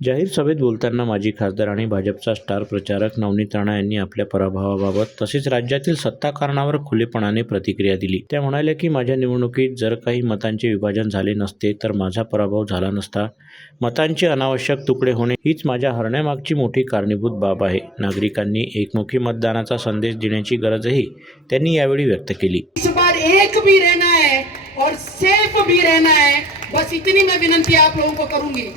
जाहीर सभेत बोलताना माजी खासदार आणि भाजपचा स्टार प्रचारक नवनीत राणा यांनी आपल्या पराभवाबाबत तसेच राज्यातील सत्ता कारणावर खुलेपणाने प्रतिक्रिया दिली. त्या म्हणाल्या की माझ्या निवडणुकीत जर काही मतांचे विभाजन झाले नसते तर माझा पराभव झाला नसता. मतांचे अनावश्यक तुकडे होणे हीच माझ्या हरण्यामागची मोठी कारणीभूत बाब आहे. नागरिकांनी एकमुखी मतदानाचा संदेश देण्याची गरजही त्यांनी यावेळी व्यक्त केली. इस बार एक भी रहना है और सेफ भी रहना है, बस इतनी मैं विनंती आप लोगों को करूंगी.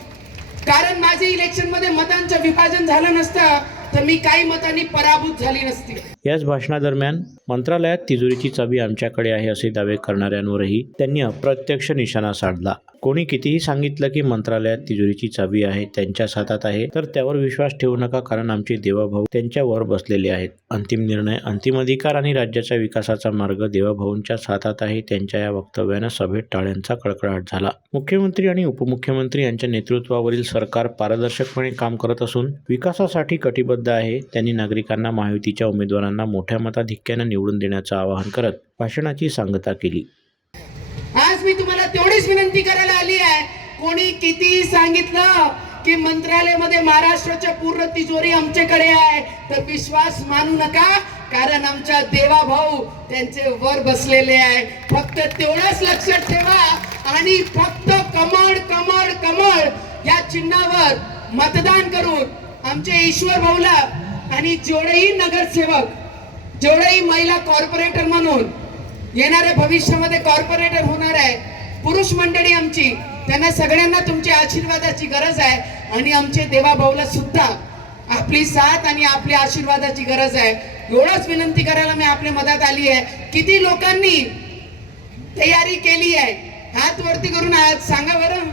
कारण माझे इलेक्शन मध्ये मतांचं विभाजन झालं नसतं तर मी काही मतांनी पराभूत झाली नसती. याच भाषणादरम्यान मंत्रालयात तिजोरीची चावी आमच्याकडे आहे असे दावे करणाऱ्यांवरही त्यांनी अप्रत्यक्ष निशाणा साधला. कोणी कितीही सांगितलं की मंत्रालयात तिजोरीची चावी आहे, त्यांच्याच हातात आहे, तर त्यावर विश्वास ठेवू नका, कारण आमचे देवाभाऊ त्यांच्यावर बसलेले आहेत. अंतिम निर्णय, अंतिम अधिकार आणि राज्याच्या विकासाचा मार्ग देवाभाऊंच्याच हातात आहे. त्यांच्या या वक्तव्यानं सभेत टाळ्यांचा कडकडाट झाला. मुख्यमंत्री आणि उपमुख्यमंत्री यांच्या नेतृत्वावरील सरकार पारदर्शकपणे काम करत असून विकासासाठी कटिबद्ध आहे. त्यांनी नागरिकांना महायुतीच्या उमेदवारांना मोठ्या मताधिक्याने निवडून देण्याचं आवाहन करत भाषणाची सांगता केली. आज मी तुम्हाला तेवढीच विनंती करायला आली आहे, कोणी किती सांगितलं की मंत्रालयामध्ये महाराष्ट्राच्या पूर्ण तिजोरी आमच्याकडे आहे तर विश्वास मानू नका, कारण आमच्या देवाभाऊ त्यांचे वर बसलेले आहे. फक्त तेवढंच लक्षात ठेवा आणि फक्त कमळ कमळ कमळ या चिन्हावर मतदान करून आमचे ईश्वर भाऊला आणि जेवढेही नगरसेवक, जेवढेही महिला कॉर्पोरेटर म्हणून येणाऱ्या भविष्यामध्ये कॉर्पोरेटर होणार आहे, पुरुष मंडळी आमची, त्यांना सगळ्यांना तुमच्या आशीर्वादाची गरज आहे आणि आमचे देवाभाऊला सुद्धा आपली साथ आणि आपल्या आशीर्वादाची गरज आहे. एवढंच विनंती करायला मी आपल्या मदत आली आहे. किती लोकांनी तयारी केली आहे, हात वरती करून आज सांगा बरं.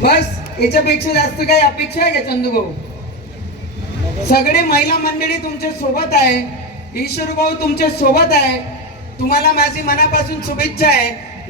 बस याच्यापेक्षा जास्त काही अपेक्षा आहे का चंदू भाऊ? सगळे महिला मंडळी तुमच्या सोबत आहे, ईश्वर भाऊ तुमच्या सोबत आहे. तुम्हाला माझी मनापासून शुभेच्छा आहे.